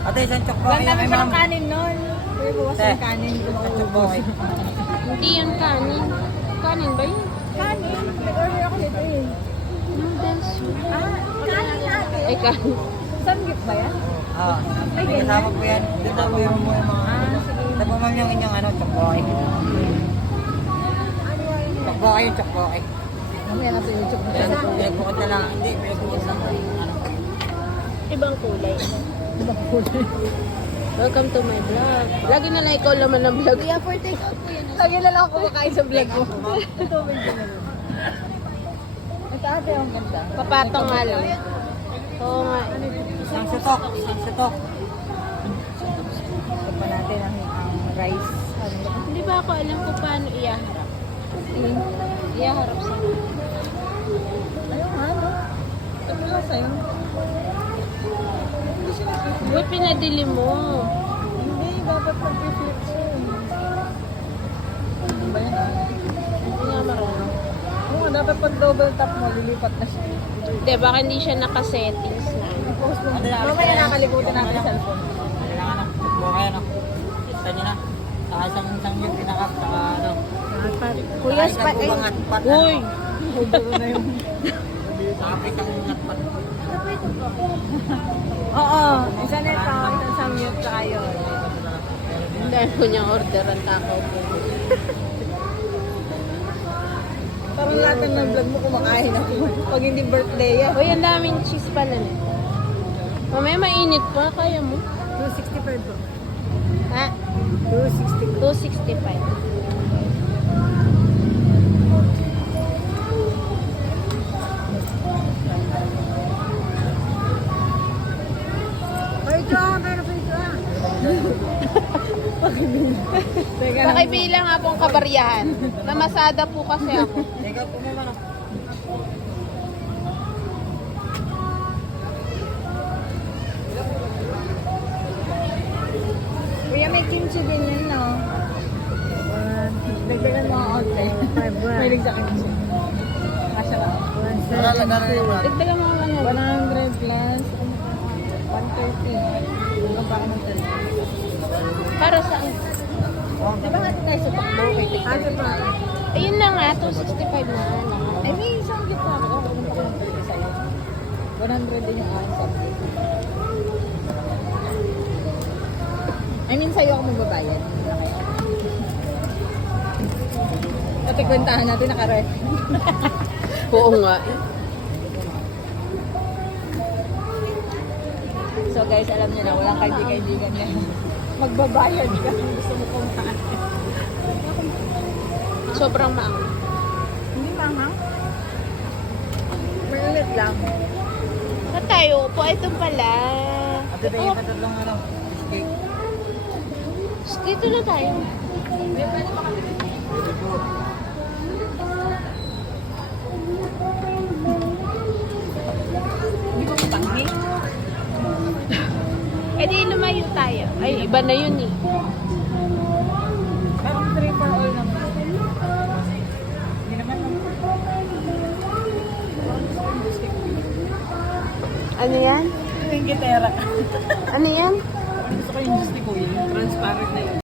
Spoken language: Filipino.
Ate, isang chocolate Wala kay naman ma'am. kanin nun. Pwede bukas Te, yung kanin. isang chocolate. Hindi yan kanin. Kanin ba yun? Kanin? Nag-order ako nito eh. Noodles. Kanin natin. Ay, kanin. Samgip ba yan? Ah, may kasama po yan. Dito po yung mga Sige. Ito po ma'am yung inyong chocolate. Chocolate yung chocolate. Mamaya nasa YouTube na. Pinagbukat na lang. Hindi, pinagbukat lang. Ibang kulay. Welcome to my vlog. Lagi na lang ikaw laman ng vlog. Kuya, for take out po yun. Lagi na lang ako kumakain sa vlog ko. Ito, medyo na lang. Ito ate, ang ganda. Papatong nga lang. Oo nga. Isang sutok, isang sutok. Ito pa natin ang rice. Hindi ba ako alam kung paano iyaharap? Iyaharap sa Ayun nga, no? Ito lang sa'yo. Hindi siya nag-flip. Uy, pinadili mo. Hindi, dapat mag-flip siya. Ano ba yan? Hindi nga marunong. Oo nga, dapat pag double tap mo, lilipat na siya. Hindi, baka hindi siya nakasettings na. Post mo. Mamaya nakalimutan natin yung cellphone. Kailangan na. Chocolate na. Kita nyo na. Saka isang yung pinakap. Saka ano. Kuya, Saka ikang bungat pat. Uy! Huduro na yung... Saka ikang bungat pat. Oo, isa na ito, isang samyot sa kayo. Ang dahil ko niyang order ang takaw po. Parang lahat ng vlog mo kumakain ako. Pag hindi birthday yan. Uy, ang daming cheese pala na. Mamaya mainit pa, kaya mo. 265 po. Ha? 260. 265. Ay, ito pero pa ito Teka lang. Pakibilang nga pong kabaryahan. Namasada po kasi ako. Teka po naman. Kuya, may kimchi din yan, no? Dagdagan mo ang outlet. Mahilig sa kimchi. Kasya lang. Wala lang na rin yung brand. Dagdagan mo ang ano. 100 plus 130. Ano pa ako ng 30? Para saan? Di ba nga tayo sa takbo kay Tiktok? Ano pa? Ayun na nga, 265 na. Eh, may isang gift pa ako. Ano pa ako ng 30 sa'yo? 100 din yung aking subject. I mean, sa'yo ako magbabayad. Pati kwentahan natin naka-ref. Oo nga. So guys, alam niyo na, walang kaibigan niya. Magbabayad ka kung gusto mo kumain. Sobrang maang. Hindi mahang. Malit lang. Saan tayo? Po, ito pala. Ate, tayo pa tatlong ano. Cheesecake. Dito na tayo. Pwede po. Hindi ko matanggi. Eh di lumayo tayo. Ay, iba na yun eh. Parang 3 for all naman. Hindi naman naman. Ano yan? Ito yung gitera. Ano yan? Gusto ko yung gusto ko yun. Transparent na yun.